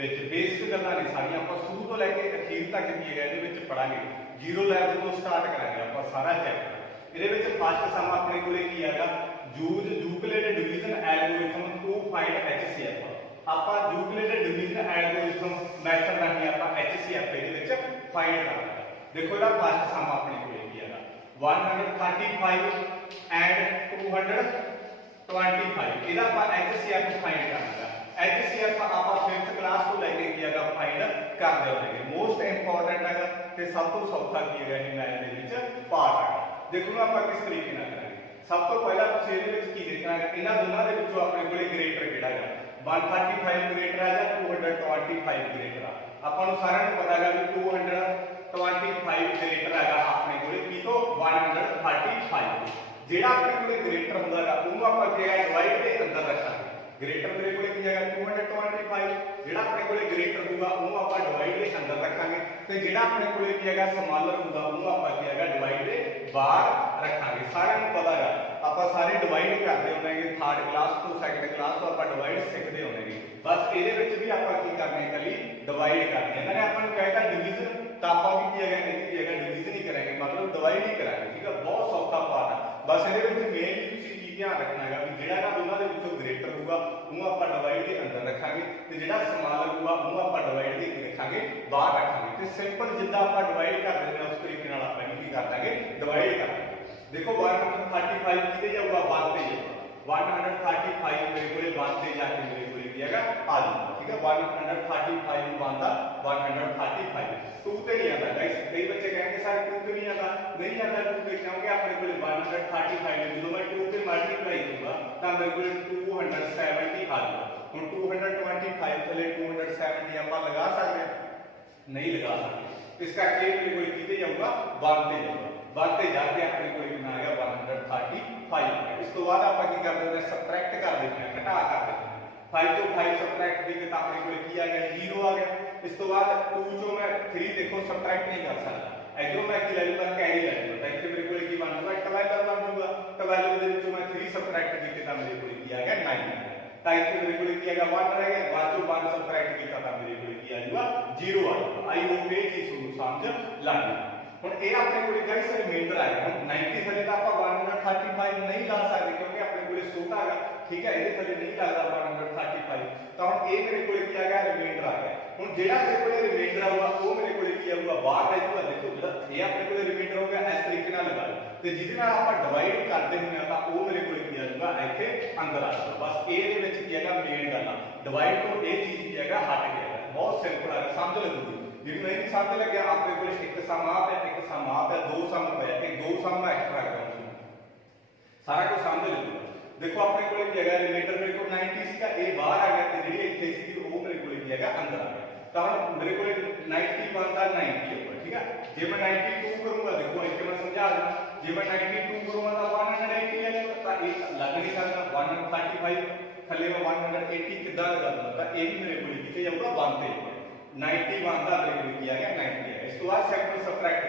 ਵਿੱਚ ਬੇਸਿਕ ਗੱਲਾਂ ਨੇ ਸਾਰੀਆਂ ਆਪਾਂ ਸ਼ੁਰੂ ਤੋਂ ਲੈ ਕੇ ਅਖੀਰ ਤੱਕ ਕੀ ਹੈਗਾ ਇਹਦੇ ਵਿੱਚ ਪੜਾਂਗੇ। ਜ਼ੀਰੋ ਲੈਵਲ ਤੋਂ ਸਟਾਰਟ ਕਰਾਂਗੇ ਆਪਾਂ ਸਾਰਾ ਚੈਪਟਰ। ਇਹਦੇ ਵਿੱਚ ਫਸਟ ਸਮ ਆਪਣੇ ਕੋਲੇ ਕੀ ਹੈਗਾ, use Euclid division algorithm to find HCF। ਆਪਾਂ ਯੂਕਲਿਡ ਡਿਵੀਜ਼ਨ ਐਲਗੋਰਿਥਮ ਮੈਥਡ ਰਾਹੀਂ ਆਪਾਂ HCF ਇਹਦੇ ਵਿੱਚ ਫਾਈਂਡ ਕਰਾਂਗੇ। ਦੇਖੋ ਇਹਦਾ ਫਸਟ ਸਮ ਆਪਣੇ ਕੋਲੇ ਕੀ ਹੈਗਾ 135 ਐਂਡ 225। ਇਹਦਾ ਆਪਾਂ HCF ਫਾਈਂਡ ਕਰਾਂਗੇ। HCF ਆਪਾਂ 5th ਕਲਾਸ ਤੋਂ ਲੈ ਕੇ ਕੀ ਹੈਗਾ ਫਾਈਂਡ ਕਰਦੇ ਹੋਵਾਂਗੇ। ਮੋਸਟ ਇੰਪੋਰਟੈਂਟ ਹੈਗਾ ਤੇ ਸਭ ਤੋਂ ਸੌਖਾ ਕੀ ਹੈਗਾ ਇਹ ਮੈਥ ਦੇ ਵਿੱਚ ਪਾਰਟ ਹੈਗਾ। ਦੇਖੋ ਨਾ ਆਪਾਂ ਕਿਸ ਤਰੀਕੇ ਨਾਲ ਕਰਾਂਗੇ। ਸਭ ਤੋਂ ਪਹਿਲਾਂ ਤੁਸੀਂ ਇਹਦੇ ਵਿੱਚ ਕੀ ਦੇਖਣਾ ਹੈ, ਇਹਨਾਂ ਦੋਨਾਂ ਦੇ ਵਿੱਚੋਂ ਆਪਣੇ ਕੋਲੇ ਗ੍ਰੇਟਰ ਕਿਹੜਾ ਹੈਗਾ, 135 ਗ੍ਰੇਟਰ ਆ ਜਾਂ 225 ਗ੍ਰੇਟਰ ਆ। ਆਪਾਂ ਨੂੰ ਸਾਰਿਆਂ ਨੂੰ ਪਤਾ ਹੈਗਾ ਵੀ 225 ਗ੍ਰੇਟਰ ਹੈਗਾ ਆਪਣੇ ਕੋਲੇ ਕੀ ਤੋਂ 135। ਜਿਹੜਾ ਆਪਣੇ ਕੋਲੇ ਗ੍ਰੇਟਰ ਹੁੰਦਾ ਹੈਗਾ ਉਹਨੂੰ ਆਪਾਂ ਕੀ ਹੈਗਾ ਡਿਵਾਈਡ ਦੇ ਅੰਦਰ ਰੱਖਾਂਗੇ। ਗ੍ਰੇਟਰ ਮੇਰੇ ਕੋਲੇ ਕੀ ਹੈਗਾ 225, ਜਿਹੜਾ ਆਪਣੇ ਕੋਲੇ ਗ੍ਰੇਟਰ ਹੋਊਗਾ ਉਹਨੂੰ ਆਪਾਂ ਡਿਵਾਈਡ ਦੇ ਅੰਦਰ ਰੱਖਾਂਗੇ ਤੇ ਜਿਹੜਾ ਆਪਣੇ ਕੋਲੇ ਕੀ ਹੈਗਾ ਸਮਾਲਰ ਹੋਊਗਾ ਉਹਨੂੰ ਆਪਾਂ ਕੀ ਹੈਗਾ ਡਿਵਾਈਡ ਦੇ ਬਾਹਰ ਰੱਖਾਂਗੇ। ਸਾਰਿਆਂ ਨੂੰ ਪਤਾ ਹੈਗਾ ਆਪਾਂ ਸਾਰੇ ਡਿਵਾਈਡ ਕਰਦੇ ਹੁੰਦੇ ਹਾਂ, 3rd ਕਲਾਸ ਤੋਂ 2nd ਕਲਾਸ ਤੋਂ ਆਪਾਂ ਡਿਵਾਈਡ ਸਿੱਖਦੇ ਹੁੰਦੇ ਹਾਂ। ਬਸ ਇਹਦੇ ਵਿੱਚ ਵੀ ਆਪਾਂ ਕੀ ਕਰਨਾ ਹੈ, ਇਕੱਲੀ ਡਿਵਾਈਡ ਕਰਨੀ ਹੈ। ਇਹਨਾਂ ਨੇ ਆਪਾਂ ਨੂੰ ਕਹਿਤਾ ਡਿਵੀਜ਼ਨ, ਤਾਂ ਆਪਾਂ ਵੀ ਕੀ ਹੈਗਾ ਇਹਦੀ ਕੀ ਹੈਗਾ ਡਿਵੀਜ਼ਨ ਹੀ ਕਰਾਂਗੇ, ਮਤਲਬ ਡਿਵਾਈਡ ਹੀ ਕਰਾਂਗੇ। ਠੀਕ ਹੈ, ਬਹੁਤ ਸੌਖਾ ਪਾਰਟ ਹੈ। ਬਸ ਇਹਦੇ ਵਿੱਚ ਮੇਨਲੀ ਤੁਸੀਂ ਕੀ ਧਿਆਨ ਰੱਖਣਾ ਹੈਗਾ ਵੀ ਜਿਹੜਾ ਨਾ ਦੋਨਾਂ ਦੇ ਵਿੱਚੋਂ ਗ੍ਰੇਟਰ ਹੋਊਗਾ ਉਹਨੂੰ ਆਪਾਂ ਡਿਵਾਈਡ ਦੇ ਅੰਦਰ ਰੱਖਾਂਗੇ ਤੇ ਜਿਹੜਾ ਸਮਾਲਰ ਹੋਊਗਾ ਉਹਨੂੰ ਆਪਾਂ ਡਿਵਾਈਡ ਦੇ ਕੀ ਰੱਖਾਂਗੇ ਬਾਹਰ ਰੱਖਾਂਗੇ। ਤੇ ਸਿੰਪਲ ਜਿੱਦਾਂ ਆਪਾਂ ਡਿਵਾਈਡ ਕਰ ਦਿੰਦੇ ਹਾਂ ਉਸ ਤਰੀਕੇ ਨਾਲ ਆਪਾਂ ਇਹਨੂੰ ਕੀ ਕਰ ਦਾਂਗੇ ਡਿਵਾਈਡ ਕਰ ਦਾਂਗੇ। ਦੇਖੋ 135 ਕਿਤੇ ਜਾਊਗਾ 1 ਤੇ ਜਾਊਗਾ। 135 ਮੇਰੇ ਕੋਲੇ 1 ਤੇ ਜਾ ਕੇ ਮੇਰੇ ਕੋਲੇ ਕੀ ਹੈਗਾ ਆ ਜਾਊਗਾ। ਠੀਕ ਹੈ, 135 1 ਦਾ 135 2 ਤੇ ਨਹੀਂ ਆਉਂਦਾ ਗਾਇਸ। ਕਈ ਬੱਚੇ ਕਹਿੰਦੇ ਸਰ 2 ਤੇ ਨਹੀਂ ਆਉਂਦਾ, ਨਹੀਂ ਆਉਂਦਾ 2 ਤੇ ਕਿਉਂਕਿ ਆਪਣੇ ਕੋਲੇ 135 ਜਦੋਂ ਮੈਂ 2 ਤੇ ਮਲਟੀਪਲਾਈ ਕਰੂੰਗਾ ਤਾਂ ਮੇਰੇ ਕੋਲੇ 270 ਆ ਜਾਊਗਾ। ਹੁਣ 225 ਥੱਲੇ 270 ਆਪਾਂ ਲਗਾ ਸਕਦੇ ਹਾਂ? ਨਹੀਂ ਲਗਾ ਸਕਦੇ। ਇਸ ਕਰਕੇ ਮੇਰੇ ਕੋਲੇ ਕਿਤੇ ਜਾਊਗਾ 1 ਤੇ ਜਾਊਗਾ। 1 ਤੇ ਜਾ ਕੇ ਆਪਣੇ ਕੋਲੇ ਕਿੰਨਾ ਆ ਗਿਆ 135। ਇਸ ਤੋਂ ਬਾਅਦ ਆਪਾਂ ਕੀ ਕਰ ਦਿੰਦੇ ਹਾਂ, ਸਬਟ੍ਰੈਕਟ ਕਰ ਦਿੰਦੇ ਹਾਂ, ਘਟਾ ਕਰ ਦਿੰਦੇ ਹਾਂ। 5 ਤੋਂ 5 ਸਬਟ੍ਰੈਕਟ ਦੇ ਤਾਂ ਆਪਣੇ ਕੋਲੇ ਕੀ ਆ ਗਿਆ 0 ਆ ਗਿਆ। ਇਸ ਤੋਂ ਬਾਅਦ 2 ਚੋਂ ਮੈਂ 3 ਦੇਖੋ ਸਬਟ੍ਰੈਕਟ ਨਹੀਂ ਕਰ ਸਕਦਾ। ਇਧਰੋਂ ਮੈਂ ਕੀ ਲੈ ਲੂੰਗਾ ਕੈਰੀ ਲੈ ਲੂੰਗਾ। ਤਾਂ ਇੱਥੇ ਮੇਰੇ ਕੋਲੇ ਕੀ ਬਣ ਜਾਊਗਾ 12 ਬਣ ਜਾਊਗਾ। 12 ਦੇ ਵਿੱਚੋਂ ਮੈਂ 3 ਸਬਟ੍ਰੈਕਟ ਕੀਤੇ ਤਾਂ ਮੇਰੇ ਕੋਲੇ ਕੀ ਆ ਗਿਆ 9 ਆ ਗਿਆ। ਤਾਂ ਇੱਥੇ ਮੇਰੇ ਕੋਲੇ ਕੀ ਹੈਗਾ 1 ਰਹਿ ਗਿਆ। ਬਾਅਦ ਚੋਂ 1 ਸਬਟ੍ਰੈਕਟ ਕੀਤਾ ਤਾਂ ਮੇਰੇ ਕੋਲੇ ਕੀ ਆ ਜਾਊਗਾ 0 ਆ ਜਾਊਗਾ। ਆਈ ਹੋਪ ਇਹ ਚੀਜ਼ ਤੁਹਾਨੂੰ ਸਮਝ ਲੱਗ ਗਈ। ਹੁਣ ਇਹ ਆਪਣੇ ਕੋਲੇ ਗਾਇਸ ਰਿਮਾਈਂਡਰ ਆ ਗਿਆ। 90 ਥੱਲੇ ਤਾਂ ਆਪਾਂ 135 ਨਹੀਂ ਲਾ ਸਕਦੇ ਕਿਉਂਕਿ ਆਪਣੇ ਕੋਲੇ ਛੋਟਾ ਹੈਗਾ। ਠੀਕ ਹੈ, ਇਹਦੇ ਥੱਲੇ ਨਹੀਂ ਲੱਗਦਾ 135। ਤਾਂ ਹੁਣ ਇਹ ਮੇਰੇ ਕੋਲੇ ਕੀ ਆ ਗਿਆ ਰਿਮਾਈਂਡਰ ਆ ਗਿਆ। ਹੁਣ ਜਿਹੜਾ ਮੇਰੇ ਕੋਲੇ ਰਿਮਾਈਂਡਰ ਆਊਗਾ ਉਹ ਮੇਰੇ ਕੋਲੇ ਕੀ ਆਊਗਾ ਬਾਹਰ ਰਹਿ ਜਾਊਗਾ। ਦੇਖੋ ਜਿਹੜਾ ਇਹ ਆਪਣੇ ਕੋਲੇ ਰਿਮਾਈਂਡਰ ਹੋ ਗਿਆ ਇਸ ਤਰੀਕੇ ਨਾਲ ਲਗਾ ਲਓ ਤੇ ਜਿਹਦੇ ਨਾਲ ਆਪਾਂ ਡਿਵਾਈਡ ਕਰਦੇ ਹੁੰਦੇ ਆ ਤਾਂ ਉਹ ਮੇਰੇ ਕੋਲੇ ਕੀ ਆ ਜਾਊਗਾ ਇੱਥੇ ਅੰਦਰ ਆ ਜਾਊਗਾ। ਬਸ ਇਹਦੇ ਵਿੱਚ ਕੀ ਹੈਗਾ ਮੇਨ ਗੱਲ ਆ ਡਿਵਾਈਡ ਤੋਂ ਇਹ ਚੀਜ਼ ਕੀ ਹੈਗਾ ਹਟ ਗਿਆ। ਬਹੁਤ ਸਿੰਪਲ ਹੈ, ਸਮਝ ਲੱਗੂਗੀ। ਜਿਹਨੂੰ ਨਹੀਂ ਸਮਝ ਲੱਗਿਆ ਆਪਣੇ ਕੋਲੇ ਇੱਕ ਸਮ ਆ ਤੇ ਇੱਕ ਸਮ ਆ ਤੇ 2 ਸਮ ਪਿਆ ਤੇ 2 ਸਮ ਮੈਂ ਐਕਸਟਰਾ ਕਰਾਂਗਾ, ਸਾਰਾ ਕੁਝ ਸਮਝ ਲੱਗੂਗਾ। ਦੇਖੋ ਆਪਣੇ ਕੋਲੇ ਕੀ ਹੈਗਾ ਰਿਲੇਟਰ ਮੇਰੇ ਕੋਲ 90 ਸੀਗਾ, ਇਹ ਬਾਹਰ ਆ ਗਿਆ ਤੇ ਜਿਹੜੀ ਇੱਥੇ ਸੀ ਉਹ ਮੇਰੇ ਕੋਲੇ ਕੀ ਹੈਗਾ ਅੰਦਰ ਆ ਗਿਆ। ਤਾਂ ਹੁਣ ਮੇਰੇ ਕੋਲੇ 90 ਬਣਦਾ 90 ਹੋਊਗਾ। ਠੀਕ ਹੈ, ਜੇ ਮੈਂ 92 ਕਰੂੰਗਾ ਦੇਖੋ ਇੱਥੇ ਮੈਂ ਸਮਝਾ ਦਿੰਦਾ, ਜੇ ਮੈਂ 92 ਕਰੂੰਗਾ ਤਾਂ 180 ਆ ਜਾਊਗਾ। ਤਾਂ ਇਹ ਲੱਗ ਨਹੀਂ ਸਕਦਾ 135 ਥੱਲੇ ਮੈਂ 180 ਕਿੱਦਾਂ ਲਗਾ ਦੂੰਗਾ। ਤਾਂ ਇਹ ਵੀ ਮੇਰੇ ਕੋਲੇ ਕਿਤੇ ਜਾਊਗਾ 1 ਤੇ 90 ਬਣਦਾ ਮੇਰੇ ਕੋਲੇ ਕੀ ਆ ਗਿਆ 90 ਆ। ਇਸ ਤੋਂ ਬਾਅਦ ਸੈਕੰਡ ਸਬਟ੍ਰੈਕਟ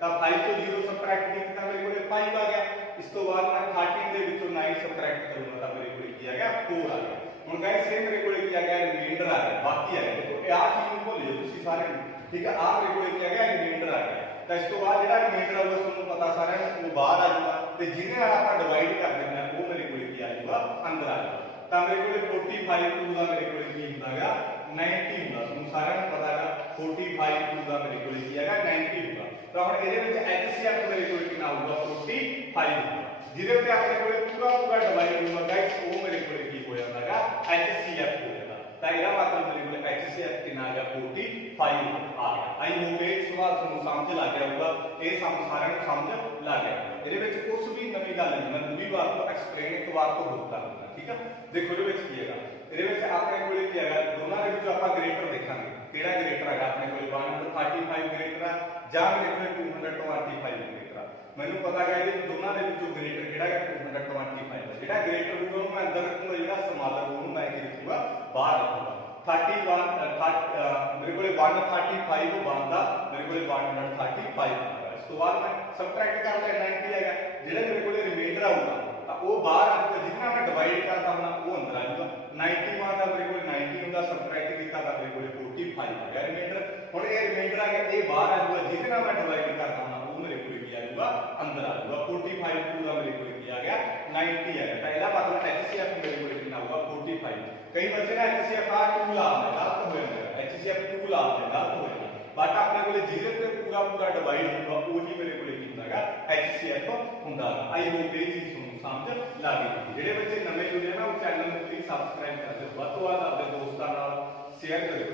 ਤਾਂ 5 ਤੋਂ 0 ਸਬਟ੍ਰੈਕਟ ਕੀਤਾ ਮੇਰੇ ਕੋਲੇ 5 ਆ ਗਿਆ। ਇਸ ਤੋਂ ਬਾਅਦ ਮੈਂ 13 ਦੇ ਵਿੱਚੋਂ 9 ਸਬਟ੍ਰੈਕਟ ਕਰੂੰਗਾ ਤਾਂ ਮੇਰੇ ਕੋਲੇ ਕੀ ਆ ਗਿਆ 4 ਆ ਗਿਆ। ਹੁਣ ਗਾਇਸ ਇਹ ਮੇਰੇ ਕੋਲੇ ਕੀ ਆ ਗਿਆ ਰਿਮਾਈਂਡਰ ਆ ਗਿਆ, ਬਾਕੀ ਆ ਗਿਆ। ਦੇਖੋ ਇਹ ਆ ਚੀਜ਼ ਨੂੰ ਭੁੱਲ ਜਾਓ ਤੁਸੀਂ ਸਾਰੇ। ਠੀਕ ਹੈ, ਆ ਮੇਰੇ ਕੋਲੇ ਕੀ ਆ ਗਿਆ ਰਿਮਾਈਂਡਰ ਆ ਗਿਆ। ਤਾਂ ਇਸ ਤੋਂ ਬਾਅਦ ਜਿਹੜਾ ਰਿਮਾਈਂਡਰ ਆਊਗਾ ਤੁਹਾਨੂੰ ਪਤਾ ਸਾਰਿਆਂ ਨੂੰ ਉਹ ਬਾਹਰ ਆ ਜਾਊਗਾ ਤੇ ਜਿਹਦੇ ਨਾਲ ਆਪਾਂ ਡਿਵਾਈਡ ਕਰ ਦਿੰਦੇ ਹਾਂ ਉਹ ਮੇਰੇ ਕੋਲੇ ਕੀ ਆ ਜਾਊਗਾ ਅੰਦਰ ਆ ਜਾਊਗਾ। ਤਾਂ ਮੇਰੇ ਕੋਲੇ 45 2 ਦਾ ਮੇਰੇ ਕੋਲੇ ਕੀ ਹੁੰਦਾਗਾ 90 ਹੁੰਦਾ। ਤੁਹਾਨੂੰ ਸਾਰਿਆਂ ਨੂੰ ਪਤਾ ਹੈਗਾ 45 2 ਦਾ ਮੇਰੇ ਕੋਲੇ ਕੀ ਹੈਗਾ 90 ਹੁੰਦਾ। ਤਾਂ ਹੁਣ ਇਹਦੇ ਵਿੱਚ HCF ਮੇਰੇ ਕੋਲੇ ਕਿੰਨਾ ਆਊਗਾ 45 ਹੋਊਗਾ। ਜਿਹਦੇ ਉੱਤੇ ਆਪਣੇ ਕੋਲੇ ਪੂਰਾ ਡਿਵਾਈਡ ਹੋਊਗਾ ਗਾਇਸ ਉਹ ਮੇਰੇ ਕੋਲੇ ਕੀ ਹੋ ਜਾਂਦਾਗਾ HCF ਹੋ ਜਾਂਦਾ। ਤਾਂ ਇਹਦਾ ਮਤਲਬ ਮੇਰੇ ਕੋਲੇ HCF ਕਿੰਨਾ ਆ ਗਿਆ 45 ਆ ਗਿਆ। ਆਈ ਹੋਪ ਇਹ ਸਵਾਲ ਤੁਹਾਨੂੰ ਸਮਝ ਲੱਗ ਗਿਆ ਹੋਊਗਾ। ਇਹ ਸਭ ਸਾਰਿਆਂ ਨੂੰ ਸਮਝ ਲੱਗ ਗਿਆ। ਇਹਦੇ ਵਿੱਚ ਕੁਝ ਵੀ ਨਵੀਂ ਗੱਲ ਨਹੀਂ, ਮੈਂ ਦੂਜੀ ਵਾਰ ਤੋਂ ਐਕਸਪਲੇਨ ਇੱਕ ਵਾਰ ਤੋਂ ਹੋਰ ਕਰ ਦਿੰਦਾ। ਠੀਕ ਹੈ, ਦੇਖੋ ਇਹਦੇ ਵਿੱਚ ਕੀ ਹੈਗਾ, ਇਹਦੇ ਵਿੱਚ ਆਪਣੇ ਕੋਲੇ ਕੀ ਹੈਗਾ ਦੋਨਾਂ ਦੇ ਵਿੱਚੋਂ ਆਪਾਂ ਗ੍ਰੇਟਰ ਦੇਖਾਂਗੇ। ਕਿਹੜਾ ਗ੍ਰੇਟਰ ਹੈਗਾ ਆਪਣੇ ਕੋਲੇ 135 ਗ੍ਰੇਟਰ ਆ ਜਾਂ ਮੇਰੇ ਕੋਲੇ 225 ਗ੍ਰੇਟਰ ਆ। ਮੈਨੂੰ ਪਤਾ ਹੈਗਾ ਇਹਦੇ ਦੋਨਾਂ ਦੇ ਵਿੱਚੋਂ ਗ੍ਰੇਟਰ ਕਿਹੜਾ ਹੈ 225 ਦਾ। ਜਿਹੜਾ ਗ੍ਰੇਟਰ ਹੋਊਗਾ ਉਹਨੂੰ ਮੈਂ ਅੰਦਰ ਰੱਖੂਗਾ, ਜਿਹੜਾ ਸਮਾਲਰ ਉਹਨੂੰ ਮੈਂ ਕੀ ਰੱਖੂਗਾ ਬਾਹਰ ਰੱਖੂਗਾ। 31 ਮੇਰੇ ਕੋਲੇ 135 ਬਣਦਾ, ਮੇਰੇ ਕੋਲੇ 135 ਬਣਦਾ। ਇਸ ਤੋਂ ਬਾਅਦ ਮੈਂ ਸਬਟ੍ਰੈਕਟ ਕਰ ਲਿਆ 90 ਹੈਗਾ। ਜਿਹੜਾ ਮੇਰੇ ਕੋਲੇ ਰਿਮਾਈਂਡਰ ਆਊਗਾ ਤਾਂ वो बाहर आ जाऊगा, जितना मैं डिवाइड करता हूं वो अंदर आ जाऊगा। 91 का मेरे को 90 ਹੁੰਦਾ सबट्रैक्ट ਕੀਤਾ ਤਾਂ मेरे को 45 आ गया रिमाइंडर। ਹੁਣ ਇਹ रिमाइंडर आ गया, ये बाहर आ जाऊगा, जितना मैं डिवाइड करता हूं वो मेरे को ਕੀ ਆ ਜਾਊਗਾ अंदर आ जाऊगा। 45 2 ਦਾ मेरे को ਕੀ आ गया 90 आ गया। ਤਾਂ ਇਹਦਾ ਮਤਲਬ HCF मेरे को कितना होगा 45। कई बच्चे ना HCF आ 2 ਲਾਉਂਦੇ, ਗਲਤ ਹੋ ਜਾਂਦਾ। HCF 2 ਲਾਉਂਦੇ, गलत हो ਜਾਂਦਾ। बट अपने को 0 ਤੇ पूरा डिवाइड होगा, ਉਹੀ ਮੇਰੇ ਕੋਲ ਕੀ ਹੁੰਦਾਗਾ HCF ਹੁੰਦਾ। आई होप ਇਹ ਚੀਜ਼ ਤੁਹਾਨੂੰ ਸਮਝ ਲੱਗ ਗਈ। ਜਿਹੜੇ ਬੱਚੇ ਨਵੇਂ ਜੁੜੇ ਨਾ ਉਹ ਚੈਨਲ ਨੂੰ ਪਲੀਜ਼ ਸਬਸਕ੍ਰਾਈਬ ਕਰ ਦਿਓ, ਵੱਧ ਤੋਂ ਵੱਧ ਆਪਣੇ ਦੋਸਤਾਂ ਨਾਲ ਸ਼ੇਅਰ ਕਰਿਓ।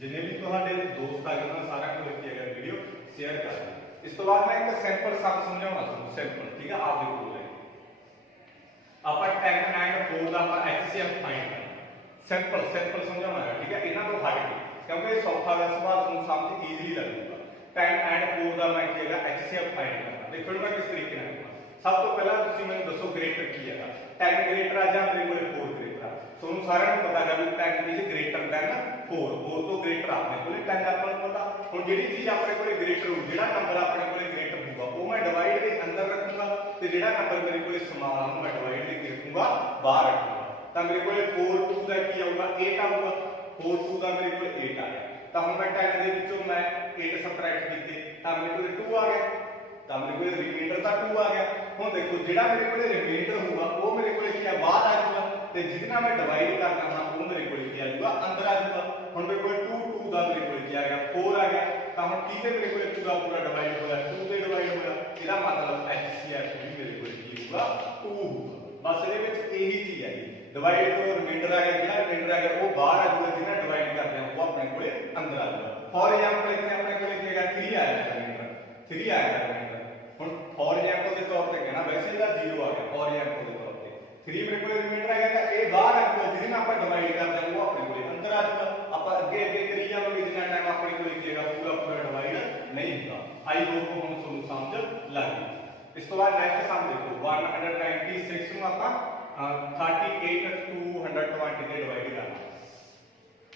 ਜਿੰਨੇ ਵੀ ਤੁਹਾਡੇ ਦੋਸਤ ਆ ਉਹਨਾਂ ਸਾਰਿਆਂ ਨੂੰ ਲਿਖੀ ਹੈਗਾ ਵੀਡੀਓ ਸ਼ੇਅਰ ਕਰ ਦਿਓ। ਇਸ ਤੋਂ ਬਾਅਦ ਮੈਂ ਇੱਕ ਸਿੰਪਲ ਸਮ ਸਮਝਾਉਣਾ ਤੁਹਾਨੂੰ, ਸਿੰਪਲ, ਠੀਕ ਹੈ। ਆਪ ਦੇਖੋ ਆਪਾਂ 10 ਐਂਡ 4 ਦਾ ਆਪਾਂ HCF ਫਾਈਂਡ ਕਰਨਾ, ਸਿੰਪਲ ਸਮਝਾਉਣਾ ਹੈ, ਠੀਕ ਹੈ। ਇਹਨਾਂ ਤੋਂ ਹਟ ਕੇ, ਕਿਉਂਕਿ ਇਹ ਸੌਖਾ ਹੈ, ਸਵਾਲ ਤੁਹਾਨੂੰ ਸਮਝ ਈਜ਼ੀਲੀ ਲੱਗੂਗਾ। 10 ਐਂਡ 4 ਦਾ ਮੈਂ ਕੀ ਹੈਗਾ HCF ਫਾਈਂਡ ਕਰਨਾ। ਦੇਖੋ ਮੈਂ ਕਿਸ ਤਰੀਕੇ ਨਾਲ ਕਰਾਂ। ਸਭ ਤੋਂ ਪਹਿਲਾਂ ਤੁਸੀਂ ਮੈਨੂੰ ਦੱਸੋ ਗ੍ਰੇਟਰ ਕੀ ਹੈਗਾ। 10 ਗ੍ਰੇਟਰ ਆ ਜਾਂ ਮੇਰੇ ਕੋਲ 4 ਗ੍ਰੇਟਰ ਆ। ਤੁਹਾਨੂੰ ਸਾਰਿਆਂ ਨੂੰ ਪਤਾ ਹੈ ਵੀ 10 ਇਜ਼ ਗ੍ਰੇਟਰ ਦੈਨ 4, 4 ਤੋਂ ਗ੍ਰੇਟਰ ਆਪਣੇ ਕੋਲ 10 ਆਪਾਂ ਨੂੰ ਪਤਾ। ਹੁਣ ਜਿਹੜੀ ਚੀਜ਼ ਆਪਣੇ ਕੋਲ ਗ੍ਰੇਟਰ ਹੋ, ਜਿਹੜਾ ਨੰਬਰ ਆਪਣੇ ਕੋਲ ਗ੍ਰੇਟਰ ਹੋਊਗਾ ਉਹ ਮੈਂ ਡਿਵਾਈਡ ਦੇ ਅੰਦਰ ਰੱਖੂੰਗਾ, ਤੇ ਜਿਹੜਾ ਨੰਬਰ ਮੇਰੇ ਕੋਲ ਸਮਾਲ ਆ ਉਹਨੂੰ ਮੈਂ ਡਿਵਾਈਡ ਦੇ ਕੇ ਰੱਖੂੰਗਾ ਬਾਹਰ ਰੱਖੂੰਗਾ। ਤਾਂ ਮੇਰੇ ਕੋਲ 4 2 ਦਾ ਕੀ ਆਊਗਾ 8 ਆਊਗਾ। 4 2 ਦਾ ਮੇਰੇ ਕੋਲ 8 ਆ ਗਿਆ। ਤਾਂ ਹੁਣ ਮੈਂ 10 ਦੇ ਵਿੱਚੋਂ ਮੈਂ 8 ਸਬਟ੍ਰੈਕਟ ਕੀਤੇ ਤਾਂ ਮੇਰੇ ਕੋਲ 2 ਆ ਗਿਆ। ਤਾਂ ਮੇਰੇ ਕੋਲ ਰਿਮਾਈਂਡਰ ਦਾ 2 ਆ ਗਿਆ। ਹੁਣ ਦੇਖੋ ਜਿਹੜਾ ਮੇਰੇ ਕੋਲ ਰਿਮਾਈਂਡਰ ਹੋਊਗਾ ਉਹ ਮੇਰੇ ਕੋਲ ਕੀ ਆ ਬਾਹਰ ਆ ਜਾਊਗਾ, ਤੇ ਜਿੰਨਾ ਮੈਂ ਡਿਵਾਈਡ ਕਰਨਾ ਹਾਂ ਉਹ ਮੇਰੇ ਕੋਲ ਕੀ ਆ ਜਾਊਗਾ ਅੰਦਰ ਆ ਜਾਊਗਾ। ਹੁਣ ਮੇਰੇ ਕੋਲ 2 2 ਦਾ ਮੇਰੇ ਕੋਲ ਕੀ ਆ ਗਿਆ 4 ਆ ਗਿਆ। ਤਾਂ ਹੁਣ ਕਿਹਦੇ ਮੇਰੇ ਕੋਲ ਪੂਰਾ ਡਿਵਾਈਡ ਹੋਇਆ 2 ਤੇ ਡਿਵਾਈਡ ਹੋਇਆ। ਇਹਦਾ ਮਤਲਬ HCF ਵੀ ਮੇਰੇ ਕੋਲ ਕੀ ਹੋਊਗਾ 2 ਹੋਊਗਾ। ਬਸ ਇਹਦੇ ਵਿੱਚ ਇਹੀ ਚੀਜ਼ ਹੈ, ਡਿਵਾਈਡ ਤੋਂ ਰਿਮਾਈਂਡਰ ਆ ਗਿਆ, ਜਿਹੜਾ ਰਿਮਾਈਂਡਰ ਆ ਗਿਆ ਉਹ ਬਾਹਰ ਆ ਜਾਊਗਾ, ਜਿਹਨਾਂ ਡਿਵਾਈਡ ਕਰਦੇ ਆ ਉਹ ਆਪਣੇ ਕੋਲੇ ਅੰਦਰ ਆ ਜਾਊਗਾ। ਫੋਰ ਐਗਜ਼ਾਮਪਲ ਇੱਥੇ ਆਪਣੇ ਕੋਲੇ ਕੀ ਹੈਗਾ 3 ਆਇਆ ਰਿਮਾਈਂਡਰ, 3 ਆਇਆ ਰਿਮਾਈਂਡਰ। ਹੁਣ ਫੋਰ ਐਗਜ਼ਾਮਪਲ ਦੇ ਤੌਰ ਤੇ ਕਹਿਣਾ, ਵੈਸੇ ਇਹਦਾ 0 ਆ ਗਿਆ ਫੋਰ ਐਗਜ਼ਾਮਪਲ ਦੇ ਤੌਰ ਤੇ। 3 ਮੇਰੇ ਕੋਲੇ ਰਿਮਾਈਂਡਰ ਆ ਗਿਆ ਤਾਂ ਇਹ ਬਾਹਰ ਆ ਜਾਊਗਾ, ਜਿਹਨਾਂ ਆਪਾਂ ਡਿਵਾਈਡ ਕਰਦੇ ਆ ਉਹ ਆਪਣੇ ਕੋਲੇ ਅੰਦਰ ਆ ਜਾਊਗਾ। ਆਪਾਂ ਅੱਗੇ ਕਰੀ ਜਾਵਾਂਗੇ, ਜਿੰਨਾ ਟਾਈਮ ਆਪਣੇ ਕੋਲੇ ਕੀ ਹੈਗਾ ਪੂਰਾ ਡਿਵਾਈਡ ਨਹੀਂ ਹੁੰਦਾ। ਆਈ ਹੋਪ ਹੁਣ ਤੁਹਾਨੂੰ ਸਮਝ ਲੱਗ ਗਈ। ਇਸ ਤੋਂ ਬਾਅਦ ਨੈਕਸਟ ਸਮ ਦੇਖੋ 196 ਨੂੰ ਆਪਾਂ 38 220 ਤੇ ਡਿਵਾਈਡ ਕਰਨਾ।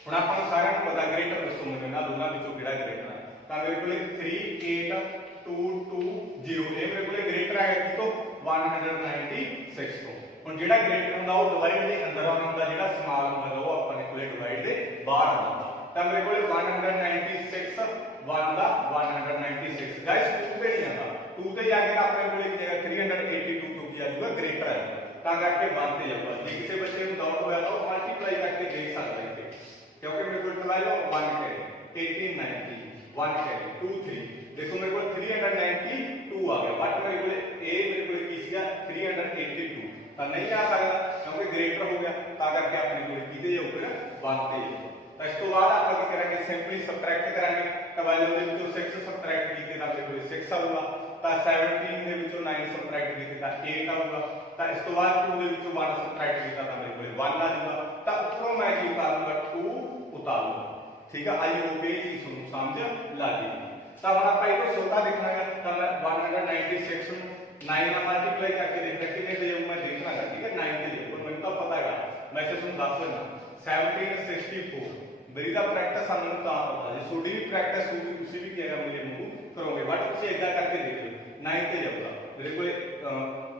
ਹੁਣ ਆਪਾਂ ਨੂੰ ਸਾਰਿਆਂ ਨੂੰ ਪਤਾ ਗ੍ਰੇਟਰ ਦੱਸੋ ਮੈਨੂੰ ਇਹਨਾਂ ਦੋਨਾਂ ਵਿੱਚੋਂ ਕਿਹੜਾ ਗ੍ਰੇਟਰ ਹੈ। ਤਾਂ ਮੇਰੇ ਕੋਲੇ 3 8 2 2 0 ਇਹ ਮੇਰੇ ਕੋਲੇ ਗ੍ਰੇਟਰ ਹੈ ਕਿਤੋਂ 196 ਤੋਂ। ਹੁਣ ਜਿਹੜਾ ਗ੍ਰੇਟਰ ਹੁੰਦਾ ਉਹ ਡਿਵਾਈਡ ਦੇ ਅੰਦਰ ਆਉਂਦਾ ਹੁੰਦਾ, ਜਿਹੜਾ ਸਮਾਲ ਹੁੰਦਾ ਉਹ ਆਪਣੇ ਕੋਲੇ ਡਿਵਾਈਡ ਦੇ ਬਾਹਰ ਆਉਂਦਾ। ਤਾਂ ਮੇਰੇ ਕੋਲੇ 196 1 ਦਾ 196 ਗਾਇਸ 2 ਤੇ ਨਹੀਂ ਆਉਂਦਾ। 2 ਤੇ ਜਾ ਕੇ ਆਪਣੇ ਕੋਲੇ ਕੀ ਹੈਗਾ 382 ਤੋਂ ਕੀ ਆ ਜਾਊਗਾ ਗ੍ਰੇਟਰ ਹੈ। ਤਾਂ ਕਰਕੇ 1 ਤੇ ਜਾਊਗਾ। ਜੇ ਕਿਸੇ ਬੱਚੇ ਨੂੰ ਡਾਊਟ ਹੋਇਆ ਤਾਂ ਉਹ ਮਲਟੀਪਲਾਈ ਕਰਕੇ ਦੇਖ ਸਕਦਾ ਹੈ, क्योंकि मेरे को 12 1 कैरी 18 90 1 कैरी 2 3 देखो मेरे को 392 आ गया। बट मेरे को ए मेरे को की सीगा 382 ਤਾਂ ਨਹੀਂ ਆ ਸਕਦਾ ਕਿਉਂਕਿ ਗ੍ਰੇਟਰ ਹੋ ਗਿਆ। ਤਾਂ ਕਰਕੇ ਆਪਣੇ ਕੋਲ ਕਿਹਦੇ ਜਾਊਗਾ 1 ਤੇ ਜਾਊਗਾ। ਤਾਂ ਇਸ ਤੋਂ ਬਾਅਦ ਆਪਾਂ ਕੀ ਕਰਾਂਗੇ ਸਿੰਪਲੀ ਸਬਟ੍ਰੈਕਟ ਕਰਾਂਗੇ। ਤਾਂ ਵੈਲਿਊ ਦੇ ਵਿੱਚੋਂ 6 ਸਬਟ੍ਰੈਕਟ ਕੀਤੇ ਤਾਂ ਮੇਰੇ ਕੋਲ 6 ਆਊਗਾ। ਤਾਂ 17 ਦੇ ਵਿੱਚੋਂ 9 ਸਬਟ੍ਰੈਕਟ ਕੀਤੇ ਤਾਂ 8 ਆਊਗਾ। ਤਾਂ ਇਸ ਤੋਂ ਬਾਅਦ 2 ਦੇ ਵਿੱਚੋਂ 1 ਸਬਟ੍ਰੈਕਟ ਕੀਤਾ ਤਾਂ ਮੇਰੇ ਕੋਲ 1 ਆ ਜਾਊਗਾ। ਤਾਂ ਉੱਪਰੋਂ ਮੈਂ ਕੀ ਉਤਾਰੂਗਾ 2 ਉਤਾਰੂਗਾ। ਠੀਕ ਹੈ, ਆਈ ਹੋਪ ਇਹ ਚੀਜ਼ ਤੁਹਾਨੂੰ ਸਮਝ ਲੱਗ ਗਈ। ਤਾਂ ਹੁਣ ਆਪਾਂ ਇਹ ਤੋਂ ਛੋਟਾ ਦੇਖਣਾ ਹੈ। ਤਾਂ ਮੈਂ 196 ਨੂੰ 9 ਨਾਲ ਮਲਟੀਪਲਾਈ ਕਰਕੇ ਦੇਖਣਾ ਕਿੰਨੇ ਤੇ ਜਾਊ ਮੈਂ ਦੇਖਣਾ ਹੈ। ਠੀਕ ਹੈ 9 ਤੇ ਜਾਊ, ਮੈਨੂੰ ਤਾਂ ਪਤਾ ਹੈਗਾ, ਮੈਂ ਇਸੇ ਤੁਹਾਨੂੰ ਦੱਸ ਦਿੰਦਾ 1764 ਮੇਰੀ ਤਾਂ ਪ੍ਰੈਕਟਿਸ ਸਾਨੂੰ ਤਾਂ ਪਤਾ। ਜੇ ਤੁਹਾਡੀ ਵੀ ਪ੍ਰੈਕਟਿਸ ਹੋਊਗੀ ਤੁਸੀਂ ਵੀ ਕੀ ਹੈਗਾ ਮੇਰੇ ਮੂੰਹ ਕਰੋਗੇ। ਬਟ ਤੁਸੀਂ ਇਦਾਂ ਕਰਕੇ ਦੇਖੋ 9 ਤੇ ਜਾਊਗਾ। ਮੇਰੇ ਕੋਲ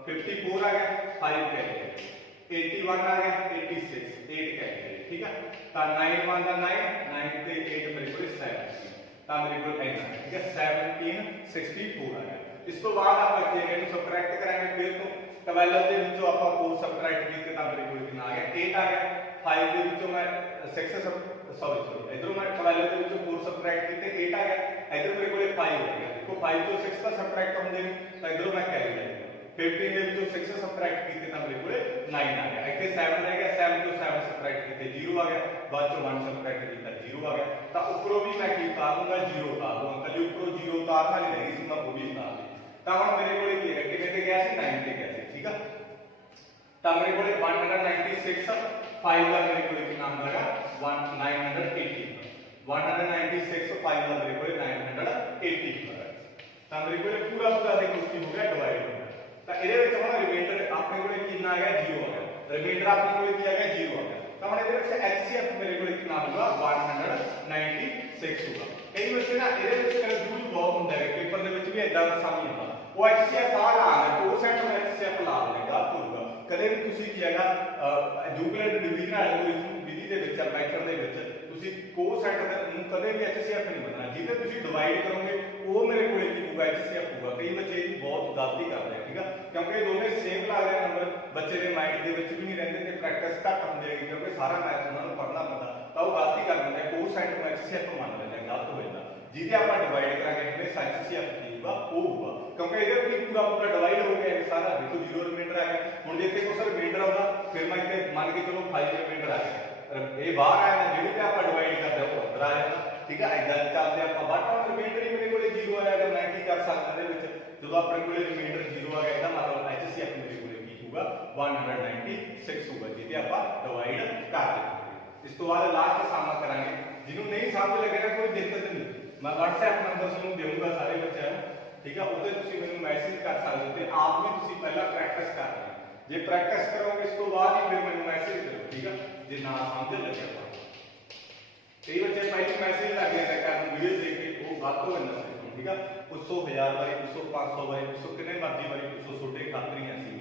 54 ਆ ਗਿਆ 5 ਕੈਰੀ 81 ਆ ਗਿਆ 86 8 ਕੈਰੀ। ਠੀਕ ਹੈ, ਤਾਂ 9 1 ਦਾ 9 9 ਤੇ 8 ਮੇਰੇ ਕੋਲ 7 ਤਾਂ ਮੇਰੇ ਕੋਲ ਐਨਾ। ਠੀਕ ਹੈ 1764 ਆ ਗਿਆ। ਇਸ ਤੋਂ ਬਾਅਦ ਆਪਾਂ ਕੀ ਇਹਨੂੰ ਸਬਟ੍ਰੈਕਟ ਕਰਾਂਗੇ ਫਿਰ ਤੋਂ। ਤਾਂ ਵੈਲਿਊ ਦੇ ਵਿੱਚੋਂ ਆਪਾਂ 4 ਸਬਟ੍ਰੈਕਟ ਕੀਤੇ ਤਾਂ ਮੇਰੇ ਕੋਲ ਕਿੰਨਾ ਆ ਗਿਆ 8 ਆ ਗਿਆ। 5 ਦੇ ਵਿੱਚੋਂ ਮੈਂ 6 ਸੌਰੀ ਇਧਰੋਂ ਮੈਂ ਵੈਲਿਊ ਦੇ ਵਿੱਚੋਂ 4 ਸਬਟ੍ਰੈਕਟ ਕੀਤੇ 8 ਆ ਗਿਆ। ਇਧਰ ਮੇਰੇ ਕੋਲ 5 ਹੋ ਗਿਆ। ਦੇਖੋ 5 ਤੋਂ 6 ਦਾ ਸਬਟ੍ਰੈਕਟ ਹੁੰਦੇ ਨੇ ਤਾਂ ਇਧਰੋਂ ਮੈਂ ਕੈਰੀ ਲੈ ਲਿਆ। 15 ਦੇ ਵਿੱਚੋਂ 6 ਸਬਟ੍ਰੈਕਟ ਕੀਤੇ ਤਾਂ ਮੇਰੇ ਕੋਲ 9 ਆ ਗਿਆ। ਇੱਥੇ 7 ਰਹਿ ਗਿਆ। 7 ਤੋਂ 7 ਸਬਟ੍ਰੈਕਟ ਕੀਤੇ 0 ਆ ਗਿਆ। ਬਾਅਦ ਚੋਂ 1 ਸਬਟ੍ਰੈਕਟ ਕੀਤਾ 0 ਆ ਗਿਆ। ਤਾਂ ਉੱਪਰੋਂ ਵੀ ਮੈਂ ਕੀ ਉਤਾਰ ਦੂੰਗਾ 0 ਉਤਾਰ ਦੂੰਗਾ। ਕੱਲੀ ਉੱਪਰੋਂ 0 ਉਤਾਰਨਾ ਨਹੀਂ ਰਹੀ ਸੀ, ਮੈਂ ਉਹ ਵੀ ਉਤਾਰ ਲਈ। ਤਾਂ ਹੁਣ ਮੇਰੇ ਕੋਲ ਕੀ ਹੈ ਕਿੰਨੇ ਤੇ ਗਿਆ ਸੀ 9 ਤੇ ਗਿਆ ਸੀ। ਠੀਕ ਆ, ਤਾਂ ਮੇਰੇ ਕੋਲ 196 5 ਦਾ ਮੇਰੇ ਕੋਲ ਕਿੰਨਾ ਆਉਂਦਾ ਹੈਗਾ 980 196 5 ਦਾ ਮੇਰੇ ਕੋਲ 980 ਤਾਂ ਮੇਰੇ ਕੋਲ ਪੂਰਾ ਦੇਖੋ ਕੀ ਹੋ ਗਿਆ ਡਿਵਾਈਡ ਹੋ ਗਿਆ। ਤਾਂ ਇਹਦੇ ਵਿੱਚ ਹੁਣ ਰਿਮਾਈਂਡਰ ਆਪਣੇ ਕੋਲ ਕਿੰਨਾ ਆ ਗਿਆ 0 ਆ ਗਿਆ। ਰਿਮਾਈਂਡਰ ਆਪਣੇ ਕੋਲ ਕੀ ਆ ਗਿਆ 0 ਆ ਗਿਆ। ਤਾਂ ਹੁਣ ਇਹਦੇ ਵਿੱਚ HCF ਮੇਰੇ ਕੋਲ ਕਿੰਨਾ ਹੋਊਗਾ 196 ਹੋਊਗਾ। ਕਈ ਬੱਚੇ ਨਾ ਇਹਦੇ ਵਿੱਚ ਕਨਫਿਊਜ਼ ਬਹੁਤ ਹੁੰਦਾ ਹੈ, ਪੇਪਰ ਦੇ ਵਿੱਚ ਵੀ ਇਦਾਂ ਦਾ ਸਮ ਹੀ ਹੁੰਦਾ ਉਹ HCF ਆ ਲਾਣਾ ਕੋਸੈਂਟ ਨੂੰ HCF ਲਾ ਦੇਗਾ ਹੋਊਗਾ ਕਦੇ ਵੀ ਤੁਸੀਂ ਕੀ ਹੈਗਾ ਜੂਕਲਿਡ ਡਿਵੀਜ਼ਨ ਵਾਲੇ ਵਿਧੀ ਦੇ ਵਿੱਚ ਮੈਥਡ ਦੇ ਵਿੱਚ ਤੁਸੀਂ ਕੋਸੈਂਟ ਨੂੰ ਕਦੇ ਵੀ HCF ਨਹੀਂ ਬਣਾਉਣਾ ਜਿਹਦੇ ਤੁਸੀਂ ਡਿਵਾਈਡ ਕਰੋਗੇ ਉਹ ਮੇਰੇ ਕੋਲੇ ਕੀ ਹੋਊਗਾ HCF ਹੋਊਗਾ ਕਈ ਬੱਚੇ ਇਹ ਬਹੁਤ ਗਲਤੀ ਕਰਦੇ ਆ ਠੀਕ ਆ ਕਿਉਂਕਿ ਇਹ ਦੋਨੇ ਸੇਮ ਲੱਗਦੇ ਨੰਬਰ ਬੱਚੇ ਦੇ ਮਾਈਂਡ ਦੇ ਵਿੱਚ ਵੀ ਨਹੀਂ ਰਹਿੰਦੇ ਤੇ ਪ੍ਰੈਕਟਿਸ ਘੱਟ ਹੁੰਦੀ ਹੈ ਕਿਉਂਕਿ ਸਾਰਾ ਮੈਥ ਉਹਨਾਂ ਨੂੰ ਪੜ੍ਹਨਾ ਪੈਂਦਾ ਤਾਂ ਉਹ ਗਲਤੀ ਕਰ ਦਿੰਦੇ ਕੋਸੈਂਟ ਨੂੰ HCF ਮੰਨ ਲੈਂਦੇ ਗਲਤ ਹੋ ਜਾਂਦਾ ਜਿਹਦੇ ਆਪਾਂ ਡਿਵਾਈਡ ਕਰਾਂਗੇ ਹਮੇਸ਼ਾ HCF ਕੀ ਹੋਊਗਾ ਉਹ ਹੋਊਗਾ ਕਿਉਂਕਿ ਇਹਦੇ ਵਿੱਚ ਪੂਰਾ ਡਿਵਾਈਡ ਹੋ ਗਿਆ ਇਹ ਸਾਰਾ ਦੇਖੋ 0 ਰਿਮਾਈਂਡਰ ਆ ਗਿਆ ਹੁਣ ਜੇ ਇੱਥੇ ਕੋਈ ਰਿਮਾਈਂਡਰ ਆਉਂਦਾ ਫਿਰ ਮੈਂ ਇੱਥੇ ਮੰਨ ਕੇ ਚਲੋ 5 ਰਿਮਾਈਂਡਰ ਆ ਗਿਆ ਇਹ ਬਾਹਰ ਆਇਆ ਨਾ ਜਿਹੜੇ ਤੇ ਆਪਾਂ ਡਿਵਾਈਡ ਕਰਦੇ ਉਹ ਅੰਦਰ ਆ ਜਾਂਦਾ ਠੀਕ ਹੈ ਇਦਾਂ ਚੱਲਦੇ ਆਪਾਂ ਬਟ ਰਿਮਾਈਂਡਰ ਹੀ ਮੇਰੇ ਕੋਲੇ 0 ਆਇਆ ਤਾਂ ਮੈਂ ਕੀ ਕਰ ਸਕਦਾ ਇਹਦੇ ਵਿੱਚ ਜਦੋਂ ਆਪਣੇ ਕੋਲੇ ਰਿਮਾਈਂਡਰ 0 ਆ ਗਿਆ ਇਹਦਾ ਮਤਲਬ HCF ਮੇਰੇ ਕੋਲੇ ਕੀ ਹੋਊਗਾ 196 ਹੋਊਗਾ ਜਿਹਦੇ ਆਪਾਂ ਡਿਵਾਈਡ ਕਰ ਦੇਵਾਂਗੇ ਇਸ ਤੋਂ ਬਾਅਦ ਲਾਸਟ ਸਾਹਮਣਾ ਕਰਾਂਗੇ ਜਿਹਨੂੰ ਨਹੀਂ ਸਮਝ ਲੱਗੇਗਾ ਕੋਈ ਦਿੱਕਤ ਨਹੀਂ ਮੈਂ WhatsApp ਨੰਬਰ ਤੁਹਾਨੂੰ ਦੇਵਾਂਗਾ ਸਾਰੇ ਬੱਚਿਆਂ ਨੂੰ ਠੀਕ ਹੈ ਉੱਤੇ ਤੁਸੀਂ ਮੈਨੂੰ ਮੈਸੇਜ ਕਰ ਸਕਦੇ ਹੋ ਤੇ ਆਪ ਵੀ ਤੁਸੀਂ ਪਹਿਲਾਂ ਪ੍ਰੈਕਟਿਸ ਕਰ ਲਓ ਜੇ ਪ੍ਰੈਕਟਿਸ ਕਰੋਗੇ ਇਸ ਤੋਂ ਬਾਅਦ ਹੀ ਫਿਰ ਮੈਨੂੰ ਮੈਸੇਜ ਕਰੋ ਠੀਕ ਹੈ ਜੇ ਨਾ ਸਮਝ ਲੱਗਿਆ ਤਾਂ ਕਈ ਬੱਚੇ ਪਹਿਲੇ ਮੈਸੇਜ ਲੱਗ ਜਾਂਦੇ ਕਰਨ ਵੀਡੀਓ ਦੇਖ ਕੇ ਉਹ ਗਲਤ ਹੋ ਜਾਂਦਾ ਸੀ ਠੀਕ ਹੈ ਪੁੱਛੋ 1000 ਵਾਰੀ ਪੁੱਛੋ 500 ਵਾਰੀ ਪੁੱਛੋ ਕਿੰਨੇ ਮਰਜ਼ੀ ਵਾਰੀ ਪੁੱਛੋ ਛੋਟੇ ਖਾਤਰੀਆਂ ਸੀ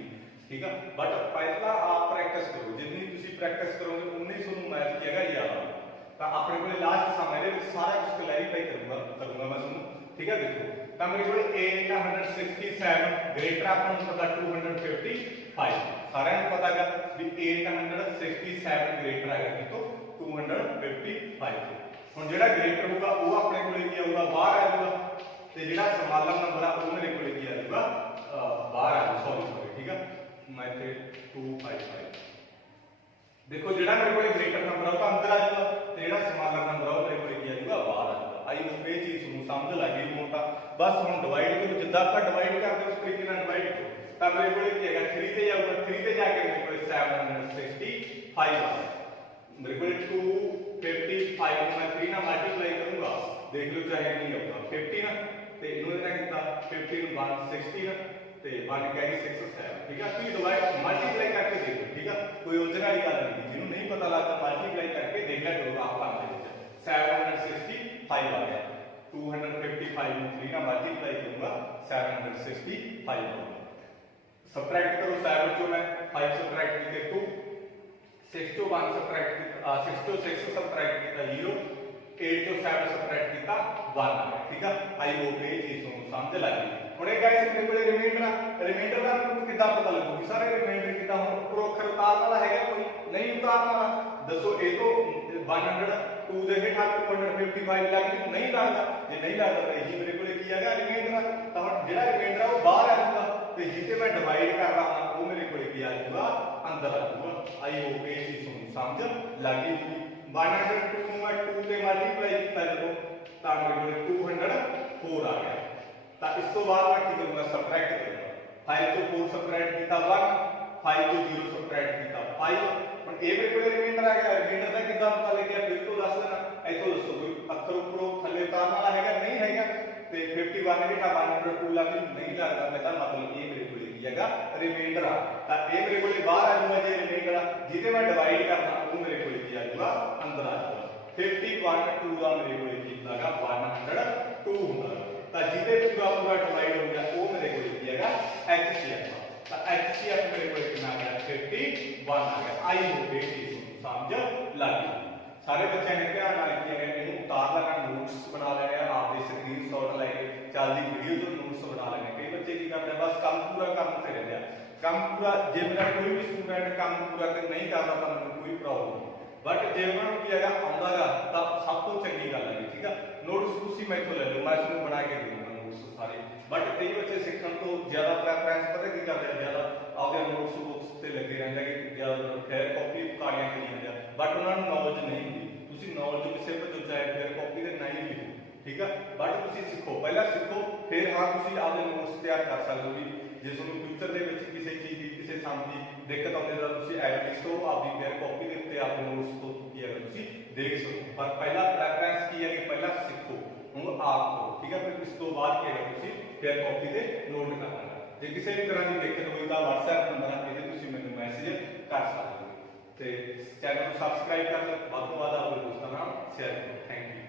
ਠੀਕ ਹੈ ਬਟ ਪਹਿਲਾਂ ਆਪ ਪ੍ਰੈਕਟਿਸ ਕਰੋ ਜਿੰਨੀ ਤੁਸੀਂ ਪ੍ਰੈਕਟਿਸ ਕਰੋਗੇ ਉਨੀ ਤੁਹਾਨੂੰ ਮੈਥ ਕੀ ਹੈਗਾ ਯਾਦ ਆਊਗਾ ਤਾਂ ਆਪਣੇ ਕੋਲੇ ਲਾਸਟ ਸਮੇਂ ਦੇ ਵਿੱਚ ਸਾਰਾ ਕੁਝ ਕਲੈਰੀਫਾਈ ਕਰੂੰਗਾ ਮੈਂ ਤੁਹਾਨੂੰ ਠੀਕ ਹੈ ਦੇਖੋ ਤਾਂ ਮੇਰੇ ਕੋਲੇ 867 ਗ੍ਰੇਟਰ ਆਪਾਂ ਨੂੰ ਪਤਾ 255 ਸਾਰਿਆਂ ਨੂੰ ਪਤਾ ਹੈਗਾ ਵੀ 867 ਗ੍ਰੇਟਰ ਆ ਗਿਆ ਦੇਖੋ 255 ਹੁਣ ਜਿਹੜਾ ਗ੍ਰੇਟਰ ਹੋਊਗਾ ਉਹ ਆਪਣੇ ਕੋਲੇ ਕੀ ਆਊਗਾ ਬਾਹਰ ਆ ਜਾਊਗਾ ਤੇ ਜਿਹੜਾ ਸਮਾਲਮ ਨੰਬਰ ਆ ਉਹ ਮੇਰੇ ਕੋਲੇ ਕੀ ਆ ਜਾਊਗਾ ਬਾਹਰ ਆ ਜਾਊਗਾ ਸੌਰੀ ਠੀਕ ਆ ਮੈਂ ਇੱਥੇ 255 ਦੇਖੋ ਜਿਹੜਾ ਮੇਰੇ ਕੋਲੇ ਗ੍ਰੇਟਰ ਨੰਬਰ ਆ ਉਹ ਤਾਂ ਅੰਦਰ ਆ ਜਾਊਗਾ ਤੇ ਜਿਹੜਾ ਸਮਾਲਰ ਨੰਬਰ ਆ ਉਹ ਮੇਰੇ ਕੋਲੇ ਕੀ ਆ ਜਾਊਗਾ ਬਾਹਰ ਆ ਜਾਊਗਾ ਆਈ ਉਸ ਇਹ ਚੀਜ਼ ਨੂੰ ਸਮਝ ਲੱਗੀ ਹੁਣ ਤਾਂ ਬਸ ਹੁਣ ਡਿਵਾਈਡ ਕਰੋ ਜਿੱਦਾਂ ਆਪਾਂ ਡਿਵਾਈਡ ਕਰਦੇ ਉਸ ਤਰੀਕੇ ਨਾਲ ਡਿਵਾਈਡ ਕਰੋ ਤਾਂ ਮੇਰੇ ਕੋਲੇ ਕੀ ਹੈਗਾ 3 ਤੇ ਜਾਊਗਾ 3 ਤੇ ਜਾ ਕੇ ਮੇਰੇ ਕੋਲੇ 765 ਆ ਮੇਰੇ ਕੋਲੇ 255 ਨੂੰ ਮੈਂ 3 ਨਾਲ ਮਲਟੀਪਲਾਈ ਕਰੂੰਗਾ ਦੇਖ ਲਓ ਚਾਹੇ ਨਹੀਂ ਆਊਗਾ 50 ਨਾ ਤੇ ਇਹਨੂੰ ਇਹਦਾ ਕੀਤਾ 50 ਨੂੰ 160 ਨਾ ਤੇ 1 ਕੈਰੀ 607 ਠੀਕ ਆ ਤੁਸੀਂ ਡਿਵਾਈਡ ਮਲਟੀਪਲਾਈ ਕਰਕੇ ਦੇਖੋ ਠੀਕ ਆ ਕੋਈ ਉਲਝਣ ਵਾਲੀ ਗੱਲ ਨਹੀਂ ਜਿਹਨੂੰ ਨਹੀਂ ਪਤਾ ਲੱਗਦਾ ਮਲਟੀਪਲਾਈ ਕਰਕੇ ਦੇਖ ਲਿਆ ਕਰੋ ਆਪ ਕੰਮ ਦੇ ਵਿੱਚ 765 ਆ ਗਿਆ 255 ਨੂੰ 3 ਨਾਲ ਮਲਟੀਪਲਾਈ ਕਰੂੰਗਾ 765 ਆਊਗਾ सबट्रैक्ट करो 7 चो मैं 5 सबट्रैक्ट किए 2 6 चो 1 सबट्रैक्ट किया 6 चो 6 सबट्रैक्ट किया 0 8 चो 7 सबट्रैक्ट किया 1 ठीक है आई होप ये चीज ਨੂੰ ਸਮਝ ਲੱਗ ਗਈ ਹੁਣ ਇਹ ਗਾਇਸ ਮੇਰੇ ਕੋਲੇ ਰਿਮਾਈਂਡਰ ਦਾ ਕਿੱਦਾਂ ਪਤਾ ਲੱਗੂਗੀ ਸਾਰੇ ਰਿਮਾਈਂਡਰ ਕਿੱਦਾਂ ਹੁਣ ਉੱਪਰੋਂ ਅੱਖਰ ਉਤਾਰਨ ਵਾਲਾ ਹੈਗਾ ਕੋਈ ਨਹੀਂ ਉਤਾਰਨ ਵਾਲਾ ਦੱਸੋ ਇਹ ਤੋਂ 102 ਦੇ ਹੇਠ 255 ਲੱਗ ਜੂ ਨਹੀਂ ਲੱਗਦਾ ਜੇ ਨਹੀਂ ਲੱਗਦਾ ਤਾਂ ਇਹ ਮੇਰੇ ਕੋਲੇ ਕੀ ਹੈਗਾ ਰਿਮਾਈਂਡਰ ਤਾਂ ਹੁਣ ਜਿਹੜਾ ਰਿਮਾਈਂਡਰ ਆ ਉਹ ਬਾਹਰ ਆ ਜਾਊਗਾ ਤੇ ਜਿੱਥੇ ਮੈਂ ਡਿਵਾਈਡ ਕਰ ਰਹਾ ਹਾਂ ਉਹ ਮੇਰੇ ਕੋਲੇ ਕੀ ਆ ਜਾਊਗਾ ਅੰਦਰ ਆ ਜਾਊਗਾ ਆਈ ਹੋਪ ਇਹ ਚੀਜ਼ ਨੂੰ ਸਮਝ ਲੱਗ ਗਈ 102 ਨੂੰ ਮੈਂ 2 ਤੇ ਮਲਟੀਪਲਾਈ ਕੀਤਾ ਜਦੋਂ ਤਾਂ ਮੇਰੇ ਕੋਲੇ 204 ਆ ਗਿਆ ਤਾਂ ਇਸ ਤੋਂ ਬਾਅਦ ਮੈਂ ਕੀ ਕਰੂੰਗਾ ਸਬਟ੍ਰੈਕਟ ਕਰੂੰਗਾ 5 ਤੋਂ 4 ਸਬਟ੍ਰੈਕਟ ਕੀਤਾ 1 5 ਤੋਂ 0 ਸਬਟ੍ਰੈਕਟ ਕੀਤਾ 5 ਹੁਣ ਇਹ ਮੇਰੇ ਕੋਲੇ ਰਿਮਾਈਂਡਰ ਆ ਗਿਆ ਰਿਮਾਈਂਡਰ ਦਾ ਕਿੱਦਾਂ ਪਤਾ ਲੱਗਿਆ ਫਿਰ ਤੋਂ ਦੱਸ ਦੇਣਾ ਇੱਥੋਂ ਦੱਸੋ ਕੋਈ ਅੱਖਰ ਉੱਪਰੋਂ ਥੱਲੇ ਉਤਾਰਨ ਵਾਲਾ ਹੈਗਾ ਨਹੀਂ ਹੈਗਾ ਤੇ 51 ਹੇਠਾਂ 102 ਲੱਗ ਨਹੀਂ ਲੱਗਦਾ ਪਹਿਲਾਂ ਮਤਲਬ ਇਹ ਮੇਰੇ ਕੋਲੇ ਕੀ ਹੈਗਾ ਰਿਮਾਈਂਡਰ ਆ ਤਾਂ ਇਹ ਮੇਰੇ ਕੋਲੇ ਬਾਹਰ ਆ ਜਾਊਗਾ ਜੇ ਰਿਮਾਈਂਡਰ ਆ ਜਿਹਦੇ ਮੈਂ ਡਿਵਾਈਡ ਕਰਨਾ ਉਹ ਮੇਰੇ ਕੋਲੇ ਕੀ ਆ ਜਾਊਗਾ ਅੰਦਰ ਆ ਜਾਊਗਾ 51 2 ਦਾ ਮੇਰੇ ਕੋਲੇ ਕੀ ਲੱਗਾ 102 ਹੁੰਦਾ ਤਾਂ ਜਿਹਦੇ ਪੂਰਾ ਡਿਵਾਈਡ ਹੋ ਗਿਆ ਉਹ ਮੇਰੇ ਕੋਲੇ ਕੀ ਹੈਗਾ HCF ਤਾਂ HCF ਮੇਰੇ ਕੋਲੇ ਕਿੰਨਾ ਆ ਗਿਆ 51 ਆ ਗਿਆ ਆਈ ਹੋਪ ਇਹ ਚੀਜ਼ ਨੂੰ ਸਮਝ ਲੱਗ ਗਈ ਸਾਰੇ ਬੱਚਿਆਂ ਨੇ ਧਿਆਨ ਨਾਲ ਕੀ ਹੈ ਇਹਨੂੰ ਉਤਾਰ ਲੈਣਾ ਨੋਟਸ ਬਣਾ ਲੈਣੇ ਆ ਆਪਦੇ ਸਕਰੀਨਸ਼ਾਟ ਲੈ ਕੇ ਚੱਲਦੀ ਵੀਡੀਓ ਤੋਂ ਨੋਟਸ ਬਣਾ ਲੈਣੇ ਕਈ ਬੱਚੇ ਕੀ ਕਰਦੇ ਆ ਬਸ ਕੰਮ ਪੂਰਾ ਕਰਨ ਤੇ ਰਹਿੰਦੇ ਆ ਕੰਮ ਪੂਰਾ ਜੇ ਮੇਰਾ ਕੋਈ ਵੀ ਸਟੂਡੈਂਟ ਕੰਮ ਪੂਰਾ ਨਹੀਂ ਕਰਦਾ ਤਾਂ ਮੈਨੂੰ ਕੋਈ ਪ੍ਰੋਬਲਮ ਨਹੀਂ ਬਟ ਜੇ ਉਹਨਾਂ ਨੂੰ ਕੀ ਹੈਗਾ ਆਉਂਦਾਗਾ ਤਾਂ ਸਭ ਤੋਂ ਚੰਗੀ ਗੱਲ ਹੈ ਠੀਕ ਆ ਨੋਟਸ ਤੁਸੀਂ ਮੈਥੋਂ ਲੈ ਲਓ ਮੈਂ ਤੁਹਾਨੂੰ ਬਣਾ ਕੇ ਦੇਵਾਂਗਾ ਨੋਟਸ ਸਾਰੇ ਬਟ ਕਈ ਬੱਚੇ ਸਿੱਖਣ ਤੋਂ ਜ਼ਿਆਦਾ ਪ੍ਰੈਫਰੈਂਸ ਪਤਾ ਕੀ ਕਰਦੇ ਆ ਜ਼ਿਆਦਾ ਆਪਦੇ ਨੋਟਸ ਬੁੱਕਸ ਤੇ ਲੱਗੇ ਰਹਿੰਦੇ ਕਿ ਜ਼ਿਆਦਾ ਫੇਰ ਕਾਪੀ ਕਾੜੀਆਂ ਕਰੀ ਜਾਂਦੇ ਆ ਬਟ ਉਹਨਾਂ ਨੂੰ ਨੌਲੇਜ ਨਹੀਂ ਹੁੰਦੀ ਤੁਸੀਂ ਨੌਲੇਜ ਕਿਸੇ ਤੋਂ ਚਾਹੇ ਫੇਰ ਕਾਪੀ ਦੇ ਨਹੀਂ ਲਿਖੋ ਠੀਕ ਆ ਬਟ ਤੁਸੀਂ ਸਿੱਖੋ ਪਹਿਲਾਂ ਸਿੱਖੋ ਫਿਰ ਹਾਂ ਤੁਸੀਂ ਆਪਦੇ ਨੋਟਸ ਤਿਆਰ ਕਰ ਸਕਦੇ ਹੋ ਵੀ ਜੇ ਤੁਹਾਨੂੰ ਫਿਊਚਰ ਦੇ ਵਿੱਚ ਕਿਸੇ ਚੀਜ਼ ਦੀ ਕਿਸੇ ਸਮ ਦੀ ਦਿੱਕਤ ਆਉਂਦੀ ਤਾਂ ਤੁਸੀਂ ਐਟਲੀਸਟ ਤੋਂ ਆਪਦੀ ਫੇਰ ਕਾਪੀ ਦੇ ਉੱਤੇ ਆਪਣੇ ਨੋਟਸ ਤੋਂ ਕੀ ਹੈ ਤੁਸੀਂ ਦੇਖ ਸਕੋ ਪਰ ਪਹਿਲਾਂ ਪ੍ਰੈਫਰੈਂਸ ਕੀ ਹੈ ਕਿ ਪਹਿਲਾਂ ਸਿੱਖੋ ਹੁਣ ਆਪ ਕਰੋ ਠੀਕ ਹੈ ਫਿਰ ਇਸ ਤੋਂ ਬਾਅਦ ਕੀ ਹੈ ਤੁਸੀਂ ਫੇਰ ਕਾਪੀ ਤੇ ਨੋਟ ਕਰਨਾ ਜੇ ਕਿਸੇ ਵੀ ਤਰ੍ਹਾਂ ਦੀ ਦਿੱਕਤ ਹੋਈ ਤਾਂ WhatsApp ਨੰਬਰ ਆ ਇਹਦੇ ਤੁਸੀਂ ਮੈਨੂੰ ਮੈਸੇਜ ਕਰ ਸਕਦੇ ਹੋ ਤੇ ਚੈਨਲ ਨੂੰ ਸਬਸਕ੍ਰਾਈਬ ਕਰ ਲਓ ਵੱਧ ਤੋਂ ਵੱਧ ਆਪਣੇ ਦੋਸਤਾਂ ਨਾਲ ਸ਼ੇਅਰ ਕਰੋ ਥੈਂਕ ਯੂ